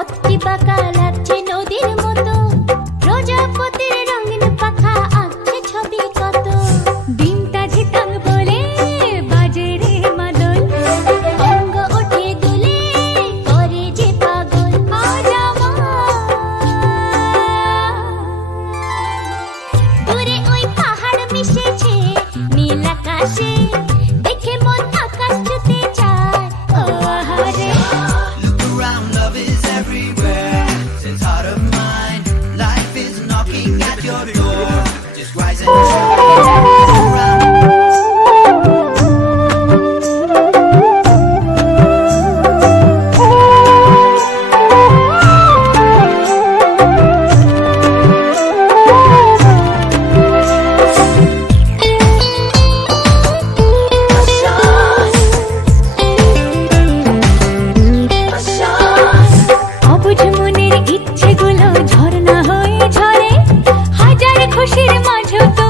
পথটি বাঁকা লাগছে নদীর মতো, প্রজাপতির রঙিন পাখা আঁকছে ছবি কত। ডিমটা ঝিতাং বলে বাজে রে মাদল, অঙ্গ ওঠে দুলে করে যে পাগল। আজ দূরে ওই পাহাড় মিশেছে নীল আকাশে, দেখে মন আকাশ ছুতে চায়। ও আহারে Look around, love is everywhere. Since heart of mine, life is knocking at your door. Just rise and shine. Look around. অবুঝ মনের ইচ্ছেগুলো ঝর্ণা হয়ে ঝরে, হাজার খুশির মাঝে তো